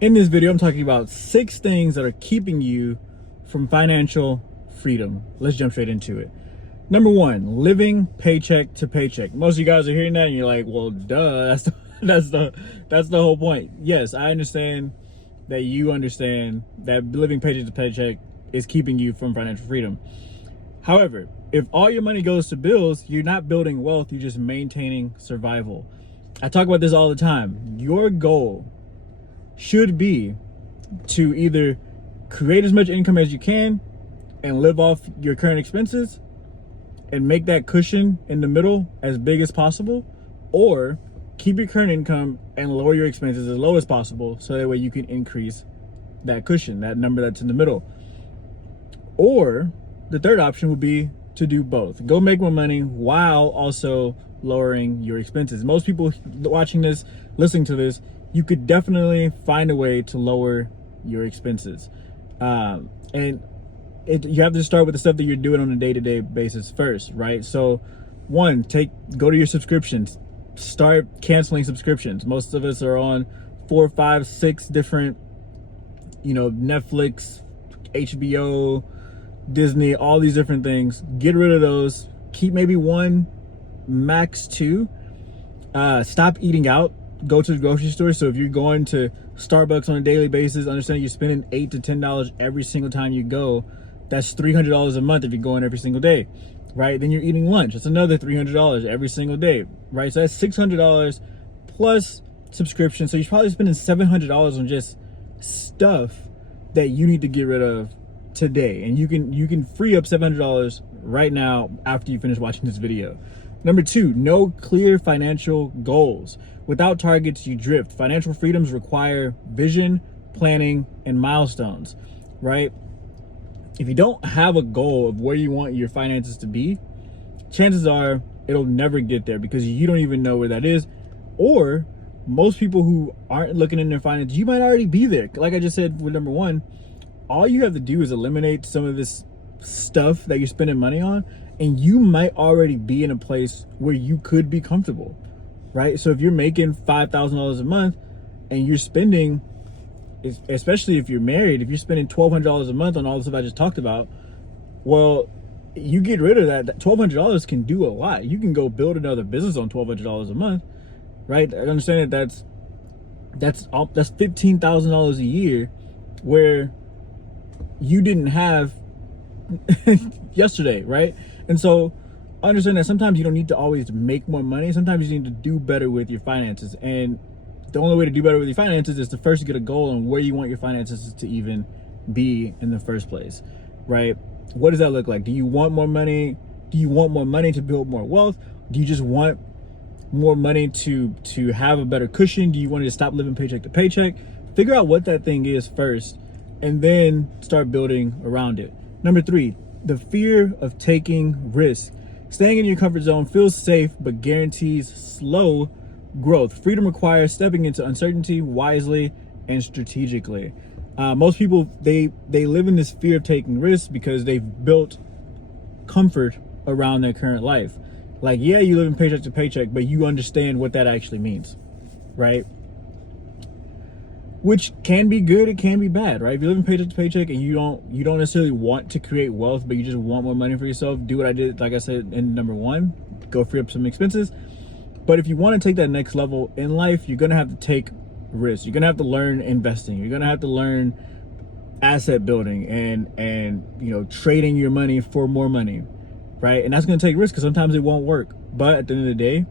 In this video, I'm talking about 6 things that are keeping you from financial freedom. Let's jump straight into it. Number 1, living paycheck to paycheck. Most of you guys are hearing that and you're like, well, duh, that's the whole point. Yes, I understand that you understand that living paycheck to paycheck is keeping you from financial freedom. However, if all your money goes to bills, you're not building wealth, you're just maintaining survival. I talk about this all the time. Your goal should be to either create as much income as you can and live off your current expenses and make that cushion in the middle as big as possible, or keep your current income and lower your expenses as low as possible so that way you can increase that cushion, that number that's in the middle. Or the third option would be to do both. Go make more money while also lowering your expenses. Most people watching this, listening to this, you could definitely find a way to lower your expenses. You have to start with the stuff that you're doing on a day-to-day basis first, right? So one, go to your subscriptions, start canceling subscriptions. Most of us are on 4, 5, 6 different, Netflix, HBO, Disney, all these different things. Get rid of those. Keep maybe 1, max 2. Stop eating out. Go to the grocery store. So if you're going to Starbucks on a daily basis, understand you're spending $8 to $10 every single time you go. That's $300 a month if you're going every single day, right? Then you're eating lunch. That's another $300 every single day, right? So that's $600 plus subscription. So you're probably spending $700 on just stuff that you need to get rid of today. And you can free up $700 right now after you finish watching this video. Number 2, no clear financial goals. Without targets, you drift. Financial freedoms require vision, planning, and milestones, right? If you don't have a goal of where you want your finances to be, chances are it'll never get there because you don't even know where that is. Or most people who aren't looking in their finances, you might already be there. Like I just said with number 1, all you have to do is eliminate some of this stuff that you're spending money on, and you might already be in a place where you could be comfortable, right? So if you're making $5,000 a month and you're spending, especially if you're married, if you're spending $1,200 a month on all the stuff I just talked about, well, you get rid of that. $1,200 can do a lot. You can go build another business on $1,200 a month, right? I understand that that's $15,000 a year where you didn't have yesterday, right? And so understand that sometimes you don't need to always make more money. Sometimes you need to do better with your finances. And the only way to do better with your finances is to first get a goal on where you want your finances to even be in the first place, right? What does that look like? Do you want more money? Do you want more money to build more wealth? Do you just want more money to have a better cushion? Do you want to stop living paycheck to paycheck? Figure out what that thing is first and then start building around it. Number 3, the fear of taking risks. Staying in your comfort zone feels safe, but guarantees slow growth. Freedom requires stepping into uncertainty wisely and strategically. Most people, they live in this fear of taking risks because they've built comfort around their current life. Like, yeah, you live in paycheck to paycheck, but you understand what that actually means, right? Which can be good, it can be bad, right? If you live in paycheck to paycheck and you don't necessarily want to create wealth, but you just want more money for yourself, do what I did, like I said in number 1, go free up some expenses. But if you want to take that next level in life, you're gonna have to take risks. You're gonna have to learn investing. You're gonna have to learn asset building and trading your money for more money, right? And that's gonna take risks because sometimes it won't work. But at the end of the day,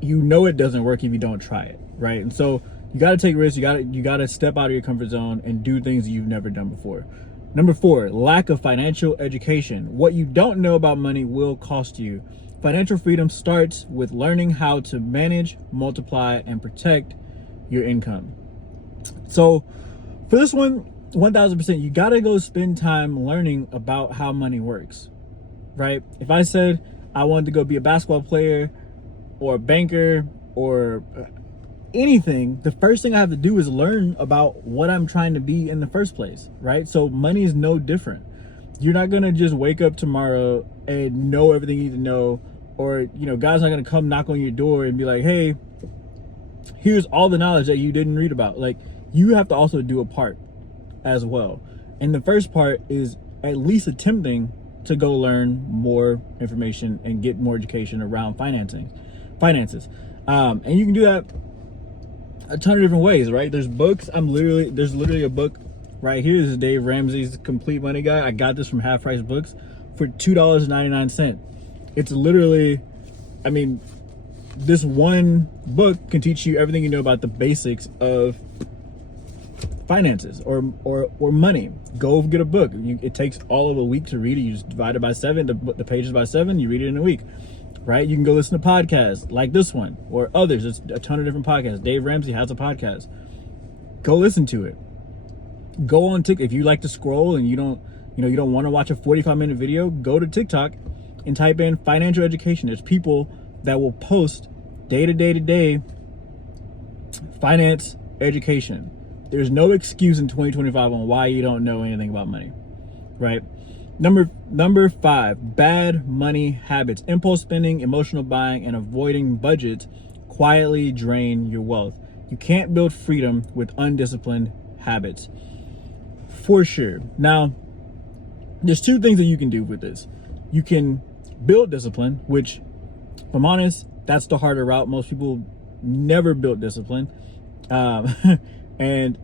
it doesn't work if you don't try it, right? And so you got to take risks. You got to step out of your comfort zone and do things you've never done before. Number 4, lack of financial education. What you don't know about money will cost you. Financial freedom starts with learning how to manage, multiply, and protect your income. So for this one, 1000%, you got to go spend time learning about how money works, right? If I said I wanted to go be a basketball player or a banker or anything, the first thing I have to do is learn about what I'm trying to be in the first place, right? So money is no different. You're not gonna just wake up tomorrow and know everything you need to know, or God's not gonna come knock on your door and be like, hey, here's all the knowledge that you didn't read about. Like, you have to also do a part as well. And the first part is at least attempting to go learn more information and get more education around finances. And you can do that a ton of different ways, right? There's books. There's literally a book right here. This is Dave Ramsey's Complete Money Guide. I got this from Half Price Books for $2.99. It's literally, I mean, this one book can teach you everything you know about the basics of finances or money. Go get a book. It takes all of a week to read it. You just divide it by 7, the pages by 7, you read it in a week, right? You can go listen to podcasts like this one or others. There's a ton of different podcasts. Dave Ramsey has a podcast. Go listen to it. Go on TikTok. If you like to scroll and you don't want to watch a 45-minute video, go to TikTok and type in financial education. There's people that will post day to day finance education. There's no excuse in 2025 on why you don't know anything about money, right? Number 5, bad money habits. Impulse spending, emotional buying, and avoiding budgets quietly drain your wealth. You can't build freedom with undisciplined habits, for sure. Now, there's 2 things that you can do with this. You can build discipline, which, if I'm honest, that's the harder route. Most people never build discipline. And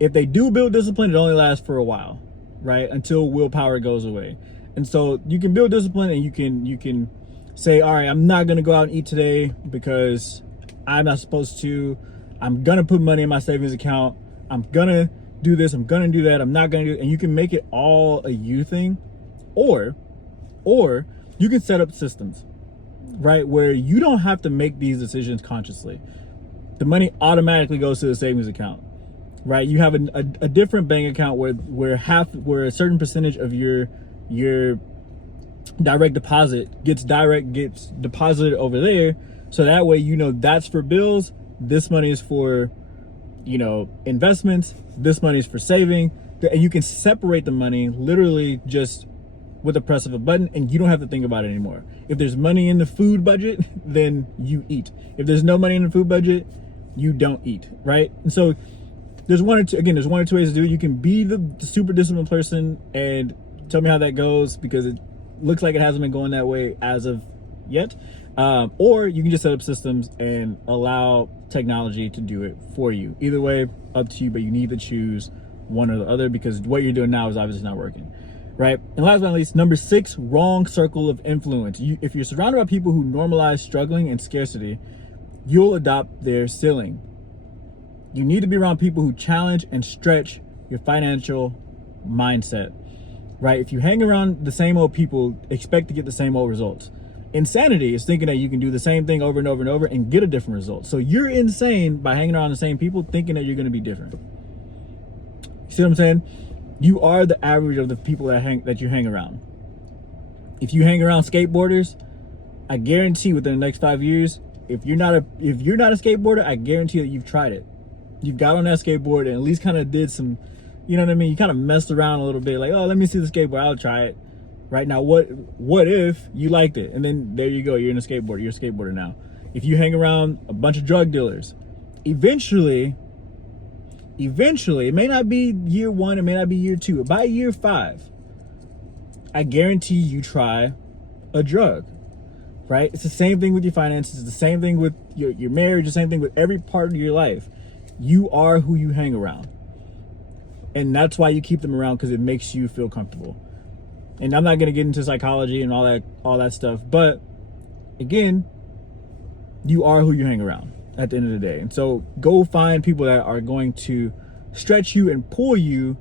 if they do build discipline, it only lasts for a while, right? Until willpower goes away. And so you can build discipline and you can say, all right, I'm not going to go out and eat today because I'm not supposed to. I'm going to put money in my savings account. I'm going to do this. I'm going to do that. I'm not going to do it. And you can make it all a you thing, or you can set up systems, right? Where you don't have to make these decisions consciously. The money automatically goes to the savings account, right? You have a different bank account where a certain percentage of your direct deposit gets deposited over there. So that way, that's for bills. This money is for, investments. This money is for saving. And you can separate the money literally just with the press of a button, and you don't have to think about it anymore. If there's money in the food budget, then you eat. If there's no money in the food budget, you don't eat, right? And so there's one or two ways to do it. You can be the super disciplined person, and tell me how that goes, because it looks like it hasn't been going that way as of yet. Or you can just set up systems and allow technology to do it for you. Either way, up to you, but you need to choose one or the other, because what you're doing now is obviously not working, right? And last but not least, number 6, wrong circle of influence. If you're surrounded by people who normalize struggling and scarcity, you'll adopt their ceiling. You need to be around people who challenge and stretch your financial mindset, right? If you hang around the same old people, expect to get the same old results. Insanity is thinking that you can do the same thing over and over and over and get a different result. So you're insane by hanging around the same people, thinking that you're going to be different. You see what I'm saying? You are the average of the people that you hang around. If you hang around skateboarders, I guarantee within the next 5 years, if you're not a skateboarder, I guarantee that you've tried it. You've got on that skateboard and at least kind of did some, you know what I mean? You kind of messed around a little bit, like, oh, let me see the skateboard, I'll try it. Right now, what if you liked it? And then there you go, you're a skateboarder now. If you hang around a bunch of drug dealers, eventually, it may not be year 1, it may not be year 2, but by year 5, I guarantee you try a drug, right? It's the same thing with your finances, it's the same thing with your marriage, the same thing with every part of your life. You are who you hang around. And that's why you keep them around, because it makes you feel comfortable. And I'm not going to get into psychology and all that stuff, but again, you are who you hang around at the end of the day. And so go find people that are going to stretch you and pull you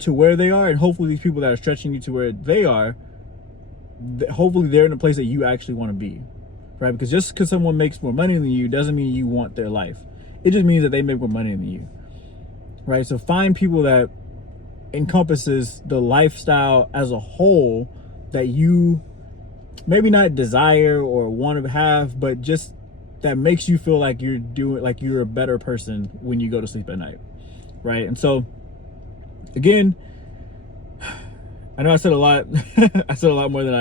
to where they are, and hopefully these people that are stretching you to where they are, hopefully they're in a place that you actually want to be, right? Because just because someone makes more money than you doesn't mean you want their life. It just means that they make more money than you, right? So find people that encompasses the lifestyle as a whole that you maybe not desire or want to have, but just that makes you feel like you're a better person when you go to sleep at night, right? And so again, I know I said a lot. I said a lot more than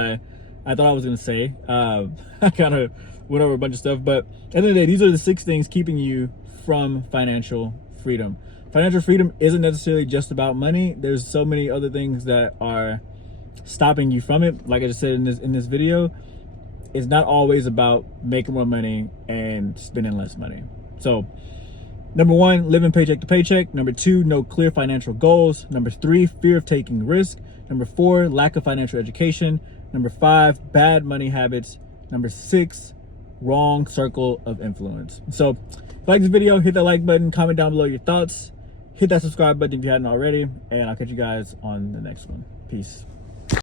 I thought I was going to say. I kind of went over a bunch of stuff, but at the end of the day, these are the 6 things keeping you from financial freedom. financial freedom isn't necessarily just about money. There's so many other things that are stopping you from it. Like I just said in this video, it's not always about making more money and spending less money. So number 1, living paycheck to paycheck. Number 2, no clear financial goals. Number 3, fear of taking risk. Number 4, lack of financial education. Number 5, bad money habits. Number 6, wrong circle of influence. So if you like this video, hit that like button, comment down below your thoughts, hit that subscribe button if you hadn't already, and I'll catch you guys on the next one. Peace.